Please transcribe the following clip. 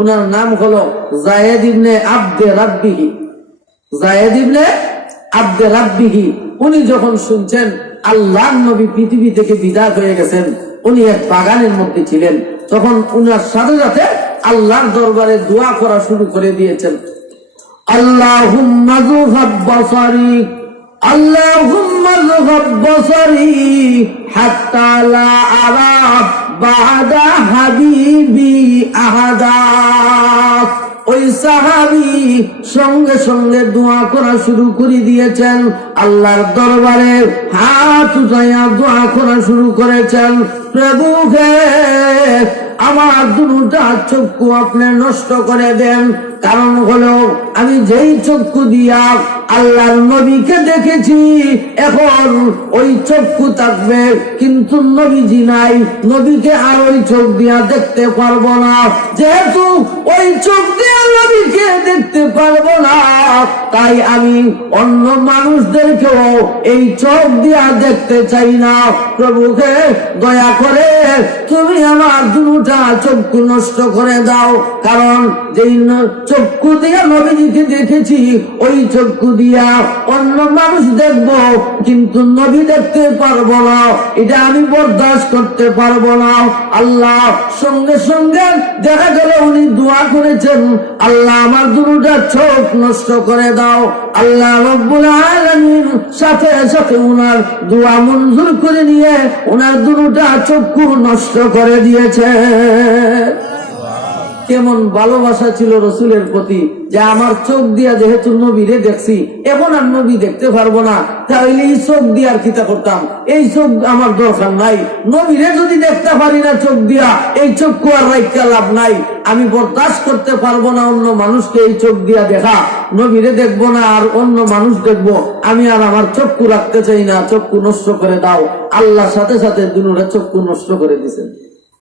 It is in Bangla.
উনার নাম হলো যায়েদ ইবনে আব্দে রাব্বিহি। যায়েদ ইবনে আব্দে রাব্বিহি উনি যখন শুনছেন আল্লাহর নবী পৃথিবী থেকে বিদায় হয়ে গেছেন, উনি এক বাগানের মধ্যে ছিলেন, তখন উনার সাথে সাথে আল্লাহর দরবারে দোয়া করা শুরু করে দিয়েছেন। আল্লাহুম্মা যুহাব বসারি, আল্লাহুম্মা যুহাব বসারি হাত্তা লা আরা বাদা হাবিবি আহাদা। ওই সাহাবী সঙ্গে সঙ্গে দোয়া করা শুরু করে দিয়েছেন, আল্লাহর দরবারে হাত উঠাইয়া দোয়া করা শুরু করেছেন, প্রভু হে আমার দুটা চক্ষু আপনি নষ্ট করে দেন। কারণ হলো আমি যেই চক্ষু দিয়া আল্লাহর নবীকে দেখেছি, এখন ওই চক্ষু থাকবে কিন্তু নবীজি নাই, নবীকে আর ওই চোখ দিয়া দেখতে পারবো না। যেহেতু ওই চোখ দিয়া নবীকে দেখতে পারবো না, তাই আমি অন্য মানুষদেরকেও এই চোখ দিয়া দেখতে চাই না। প্রভুকে দয়া করে তুমি আমার দুটা চক্ষু নষ্ট করে দাও, কারণ যেই চক্ষু দিয়া নবীজিকে দেখেছি ওই চক্ষু দিয়া অন্য মানুষ দেখবো কিন্তু নবী দেখতে পারবো না, এটা আমি বরদাস্ত করতে পারবো না। আল্লাহ সঙ্গে সঙ্গে দেখা গেল উনি দোয়া করেছেন, আল্লাহ আমার দুটা চোখ নষ্ট করে দাও। আল্লাহ রব্বুল আলামিন সাথে সাথে উনার দোয়া মঞ্জুর করে নিয়ে উনার দুটা চক্ষু নষ্ট করে দিয়েছে। কেমন ভালোবাসা ছিল রসুলের প্রতি, যে আমার চোখ দিয়া যেহেতু নবীরে দেখছি, এখন আর নবী দেখতে পারবো না, তাহলে এই চোখ দিয়ে আর কিতা করতাম, এই চোখ আমার দরকার নাই। নবীরে যদি দেখতে পারি না চোখ দিয়া, এই চক্ষু আর রাইখা লাভ নাই। আমি বরদাস্ত করতে পারবো না অন্য মানুষকে এই চোখ দিয়া দেখা, নবীরে দেখবো না আর অন্য মানুষ দেখবো, আমি আর আমার চক্ষু রাখতে চাই না, চক্ষু নষ্ট করে দাও। আল্লাহ সাথে সাথে দুনুরা চক্ষু নষ্ট করে দিয়েছেন।